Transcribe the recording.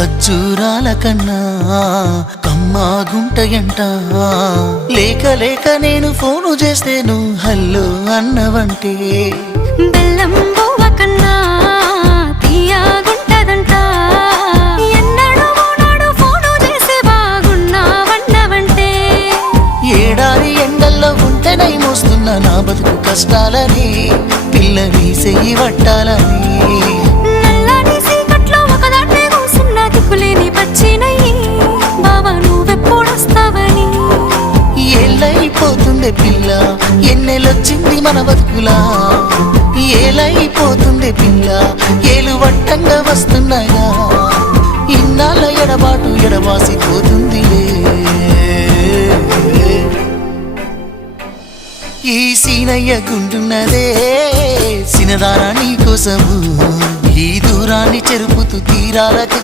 ఖర్జూరాల కన్నా కమ్మాగుంటయంట. లేక లేక నేను ఫోను చేస్తే నువ్వు హల్లో అన్నవంటే బెల్లం బువ్వ కన్నా తీయగుంటదంట. ఎన్నడూ నాడు ఫోను చేసి బాగున్నావన్నవంటే ఏడాది ఎండల్లో ఉంటేనై మోస్తున్నా నా బతుకు కష్టాలని పిల్లని చెయ్యి పట్టాలని. నల్లని సీకట్లో ఒకదాన్నే కూసున్న దిక్కులేని పచ్చినయ్యి బావా నువ్వెప్పుడొస్తావని. ఏళ్ళైపోతుంది పిల్ల ఎన్నెలొచ్చింది మన బతుకులా. ఏలైపోతుంది పిల్ల ఏలు వట్టంగా వస్తున్నాయా. ఇన్నాళ్ళ ఎడబాటు ఎడవాసిపోతుందిలే. ఈ సీనయ్య గుంటున్నదే సినదానా నీ కోసము. ఈ దూరాన్ని చెరుపుతూ తీరాలకు